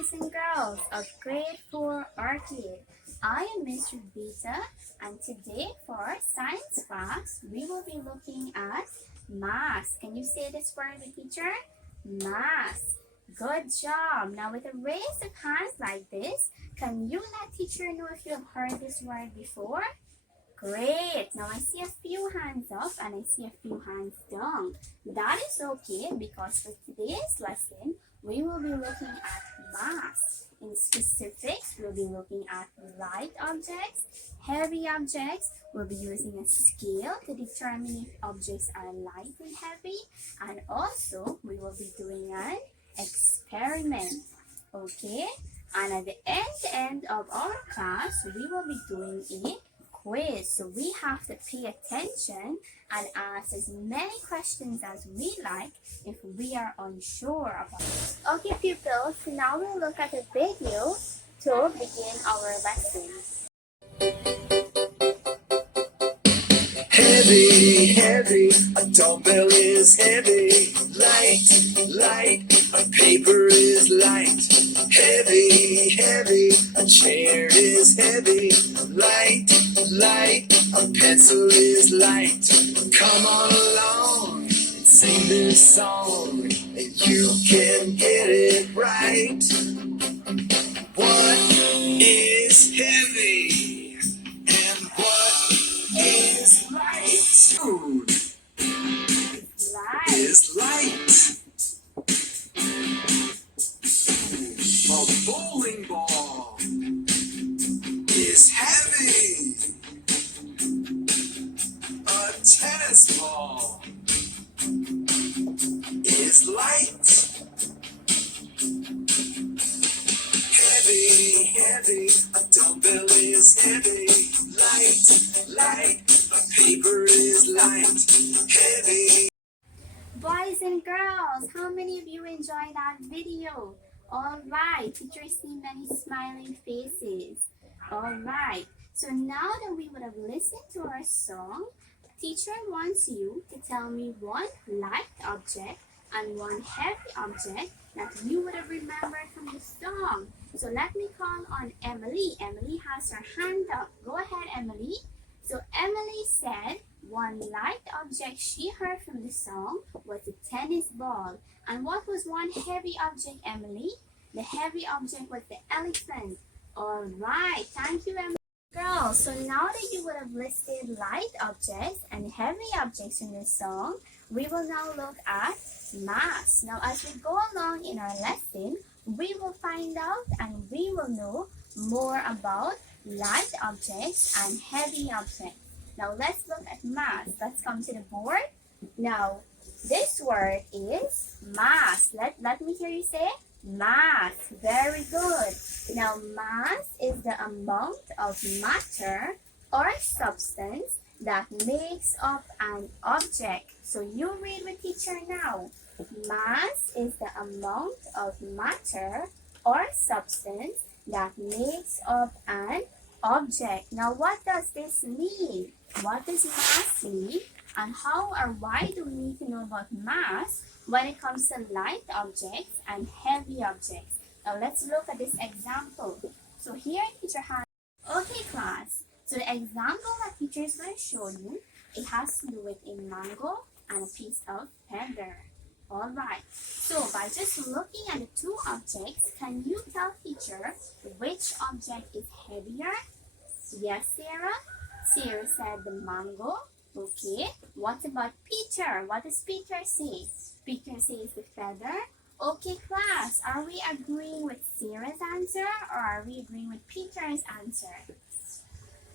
boys and girls of grade 4 Orchid. I am Miss Ravita, and today for our science class, we will be looking at mass. Can you say this word with teacher? Mass. Good job. Now with a raise of hands like this, can you let teacher know if you have heard this word before? Great. Now I see a few hands up and I see a few hands down. That is okay because for today's lesson, we will be looking at mass. In specifics, we'll be looking at light objects, heavy objects. We'll be using a scale to determine if objects are light and heavy. And also, we will be doing an experiment. Okay? And at the end of our class, we will be doing a quiz. So we have to pay attention and ask as many questions as we like if we are unsure about it. Okay, pupils, so now we'll look at a video to begin our lesson. Heavy, heavy, a dumbbell is heavy. Light, light, a paper is light. Heavy, heavy, a chair is heavy. Light, light, a pencil is light. Come on along and sing this song, and you can get it right. What is heavy and what is light? Food is light. A bowling ball is heavy. A tennis ball is light. Heavy, heavy, a dumbbell is heavy. Light, light, a paper is light. Heavy. Boys and girls, how many of you enjoyed that video? Alright, teacher see many smiling faces. Alright, so now that we would have listened to our song, teacher wants you to tell me one light object and one heavy object that you would have remembered from the song. So let me call on Emily. Emily has her hand up. Go ahead, Emily. So Emily said one light object she heard from the song was a tennis ball. And what was one heavy object, Emily? The heavy object was the elephant. All right, thank you, Emily. Girls, so now that you would have listed light objects and heavy objects in the song, we will now look at mass. Now, as we go along in our lesson, we will find out and we will know more about light objects and heavy objects. Now, let's look at mass. Let's come to the board. Now, this word is mass. Let me hear you say mass. Very good. Now, mass is the amount of matter or substance that makes up an object. So you read with teacher now. Mass is the amount of matter or substance that makes up an object. Now, what does this mean? What does mass mean? And how or why do we need to know about mass when it comes to light objects and heavy objects? Now, let's look at this example. So here, teacher has... Okay, class. So the example that teacher is going to show you, it has to do with a mango and a piece of feather. Alright, so by just looking at the two objects, can you tell teacher which object is heavier? Yes, Sarah? Sarah said the mango. Okay, what about Peter? What does Peter say? Peter says the feather. Okay, class, are we agreeing with Sarah's answer or are we agreeing with Peter's answer?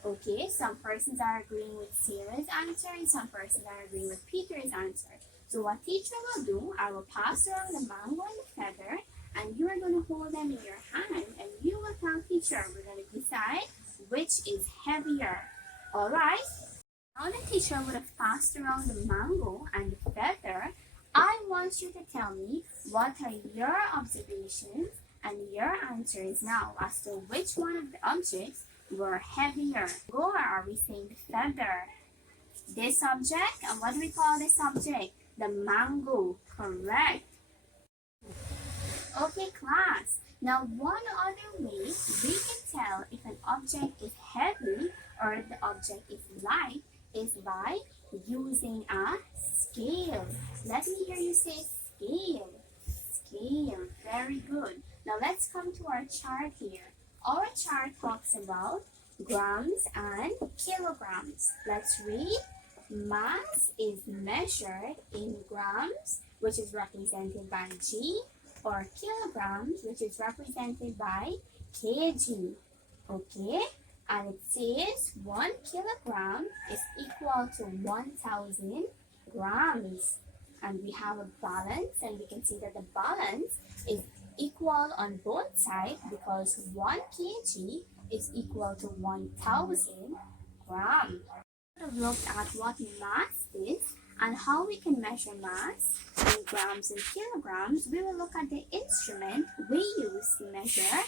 Okay, some persons are agreeing with Sarah's answer and some persons are agreeing with Peter's answer. So what teacher will do, I will pass around the mango and the feather and you are going to hold them in your hand and you will tell teacher, we're going to decide which is heavier. Alright? Now the teacher would have passed around the mango and the feather. I want you to tell me what are your observations and your answers now as to which one of the objects were heavier. Or are we saying the feather? This object, and what do we call this object? The mango, correct. Okay, class. Now, one other way we can tell if an object is heavy or the object is light is by using a scale. Let me hear you say scale. Scale. Very good. Now let's come to our chart here. Our chart talks about grams and kilograms. Let's read. Mass is measured in grams, which is represented by G, or kilograms, which is represented by kg. Okay? And it says 1 kilogram is equal to 1,000 grams. And we have a balance, and we can see that the balance is equal on both sides because 1 kg is equal to 1,000 grams. We have looked at what mass is and how we can measure mass in grams and kilograms. We will look at the instrument we use to measure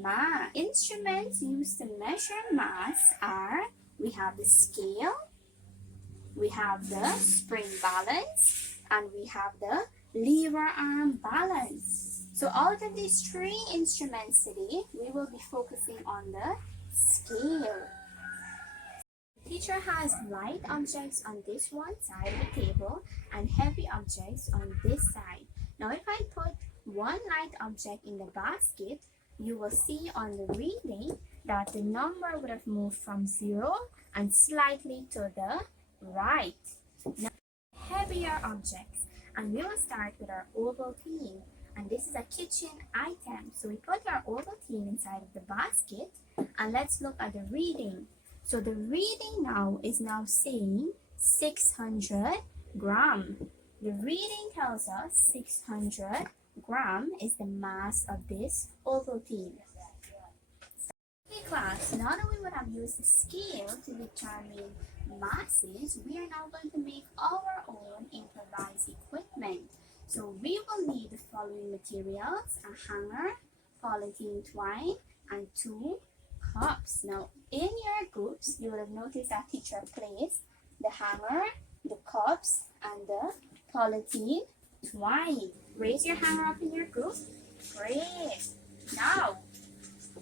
mass. Instruments used to measure mass are, we have the scale, we have the spring balance, and we have the lever arm balance. So out of these three instruments today, we will be focusing on the scale. The teacher has light objects on this one side of the table and heavy objects on this side. Now if I put one light object in the basket, you will see on the reading that the number would have moved from 0 and slightly to the right. Now heavier objects, and we will start with our Ovaltine, and this is a kitchen item. So we put our Ovaltine inside of the basket, and let's look at the reading. So the reading now is saying 600 gram. The reading tells us 600 gram is the mass of this Ovaltine. Okay class, now that we would have used the scale to determine masses, we are now going to make our own improvised equipment. So we will need the following materials: a hanger, polythene twine, and 2 cups. Now in your groups, you will have noticed that teacher placed the hanger, the cups, and the polythene twine. Raise your hanger up in your group. Great. Now,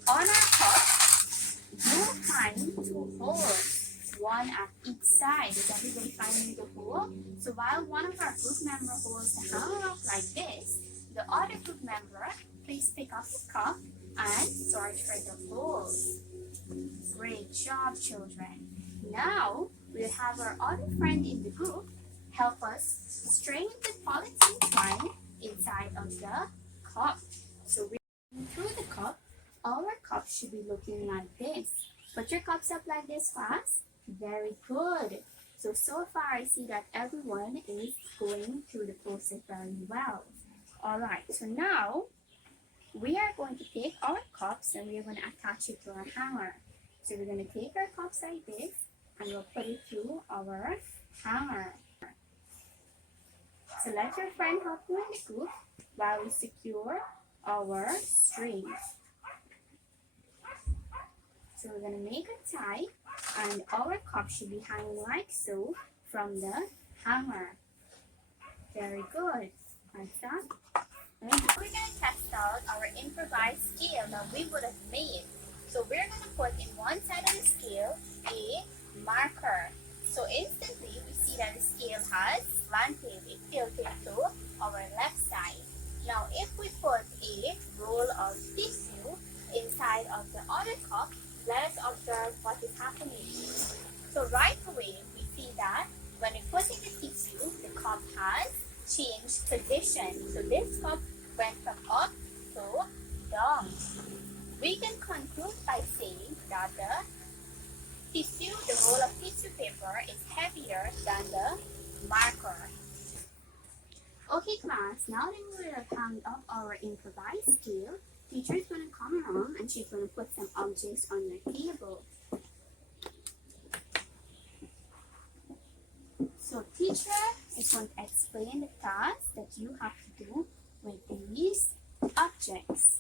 on our cups, you find 2 holes, one at each side. Is everybody finding the hole? So while one of our group member holds the hanger up like this, the other group member, please pick up the cup and search for the holes. Great job, children. Now, we'll have our other friend in the group help us string the polythene twine inside of the cup. So we're through the cup. Our cup should be looking like this. Put your cups up like this, class. Very good. So far I see that everyone is going through the process very well. Alright, so now we are going to take our cups and we are going to attach it to our hanger. So we're going to take our cups like this and we'll put it through our hanger. So let your friend help you in the group while we secure our strings. So we're going to make a tie, and our cup should be hanging like so from the hanger. Very good. Like that. And we're going to test out our improvised scale that we would have made. So we're going to put in one side of the scale a marker. So instantly we see that the scale has slanted. It tilted to our left side. Now if we put a roll of tissue inside of the other cup, let us observe what is happening. So right away we see that when we put in the tissue, the cup has changed position. So this cup went from up to down. We can conclude by saying that the tissue, the roll of tissue paper, is heavier than the marker. Okay class, now that we have hung up our improvised scale, teacher is going to come around and she's going to put some objects on your table. So teacher is going to explain the task that you have to do with these objects.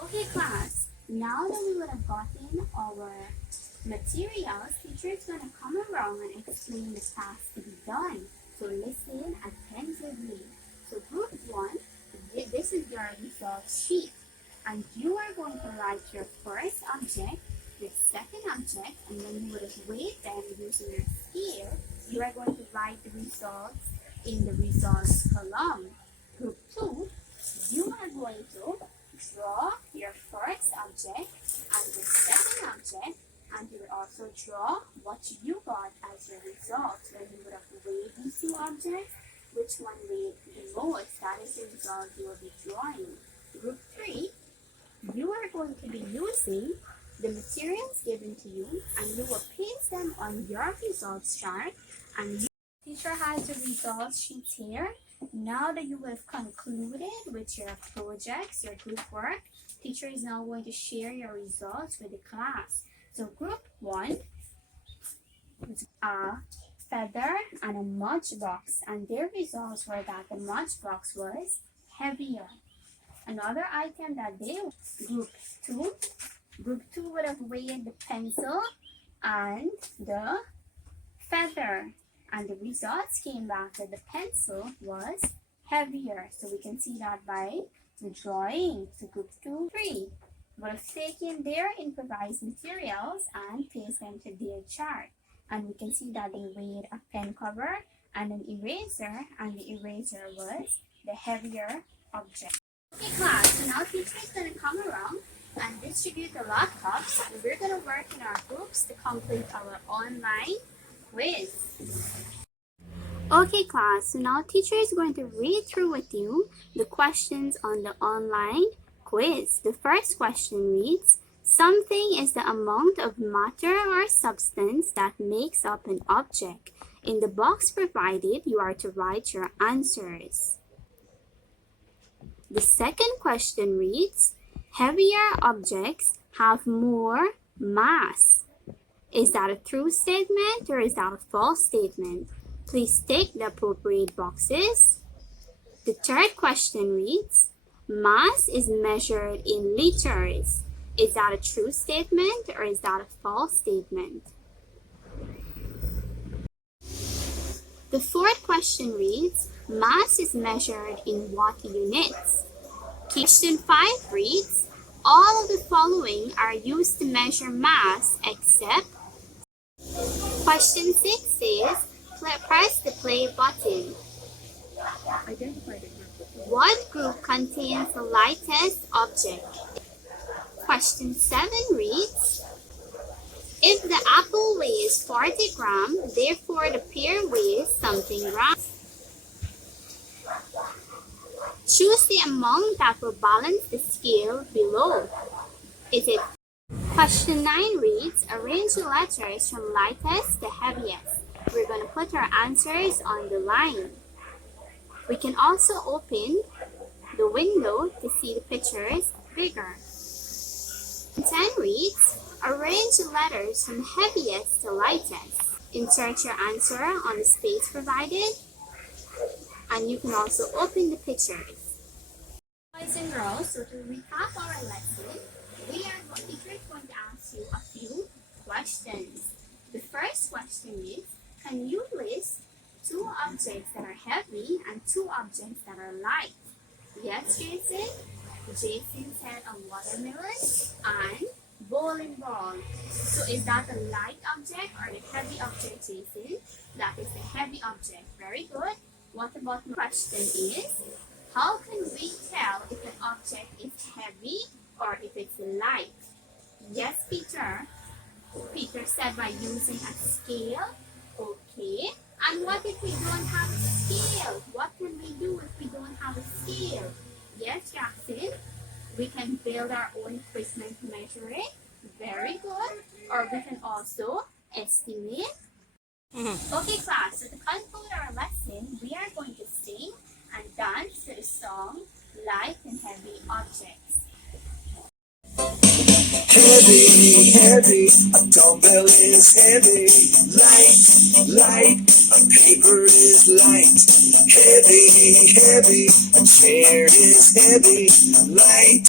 Okay class, now that we would have gotten our materials, teacher is going to come around and explain the task to be done. So listen attentively. this is your results sheet. And you are going to write your first object, your second object, and then you would have weighed them using your scale. You are going to write the results in the results column. Group 2, you are going to draw your first object and your second object, and you will also draw what you got as your result. When you would have weighed these two objects, which one weighed the most? That is the result you will be drawing. Group 3, you are going to be using the materials given to you, and you will paste them on your results chart. And teacher has the results sheets here. Now that you have concluded with your projects, your group work, teacher is now going to share your results with the class. So group 1, a feather and a matchbox, and their results were that the matchbox was heavier. Another item that they group 2 would have weighed the pencil and the feather, and the results came back that the pencil was heavier. So we can see that by the drawing. So group 2, 3 would have taken their improvised materials and placed them to their chart, and we can see that they weighed a pen cover and an eraser, and the eraser was the heavier object. Okay class, so now teacher is going to come around and distribute the laptops, and we're going to work in our groups to complete our online quiz. Okay class, so now teacher is going to read through with you the questions on the online quiz. The first question reads, something is the amount of matter or substance that makes up an object. In the box provided, you are to write your answers. The second question reads, heavier objects have more mass. Is that a true statement or is that a false statement? Please tick the appropriate boxes. The third question reads, mass is measured in liters. Is that a true statement or is that a false statement? The fourth question reads, mass is measured in what units? Question 5 reads, all of the following are used to measure mass except. Question 6 says, press the play button. Identify the group. What group contains the lightest object? Question 7 reads, if the apple weighs 40 grams, therefore the pear weighs something grams. Choose the amount that will balance the scale below. Is it? Question 9 reads, arrange the letters from lightest to heaviest. We're going to put our answers on the line. We can also open the window to see the pictures bigger. 10 reads, arrange the letters from heaviest to lightest. Insert your answer on the space provided, and you can also open the pictures. Boys and girls, so to recap our lesson, teacher is going to ask you a few questions. The first question is, can you list 2 objects that are heavy and 2 objects that are light? Yes, Jason? Jason said a watermelon and bowling ball. So is that a light object or the heavy object, Jason? That is the heavy object. Very good. What about the question is, how can we tell if an object is heavy or if it's light? Yes, Peter. Peter said by using a scale. Okay. And what if we don't have a scale? What can we do if we don't have a scale? Yes, Jackson. We can build our own equipment to measure it. Very good. Or we can also estimate. Okay, class. So to conclude our lesson, we are going to sing and dance to the song Light and Heavy Objects. Heavy, heavy, a dumbbell is heavy. Light, a paper is light. Heavy, heavy, a chair is heavy. Light.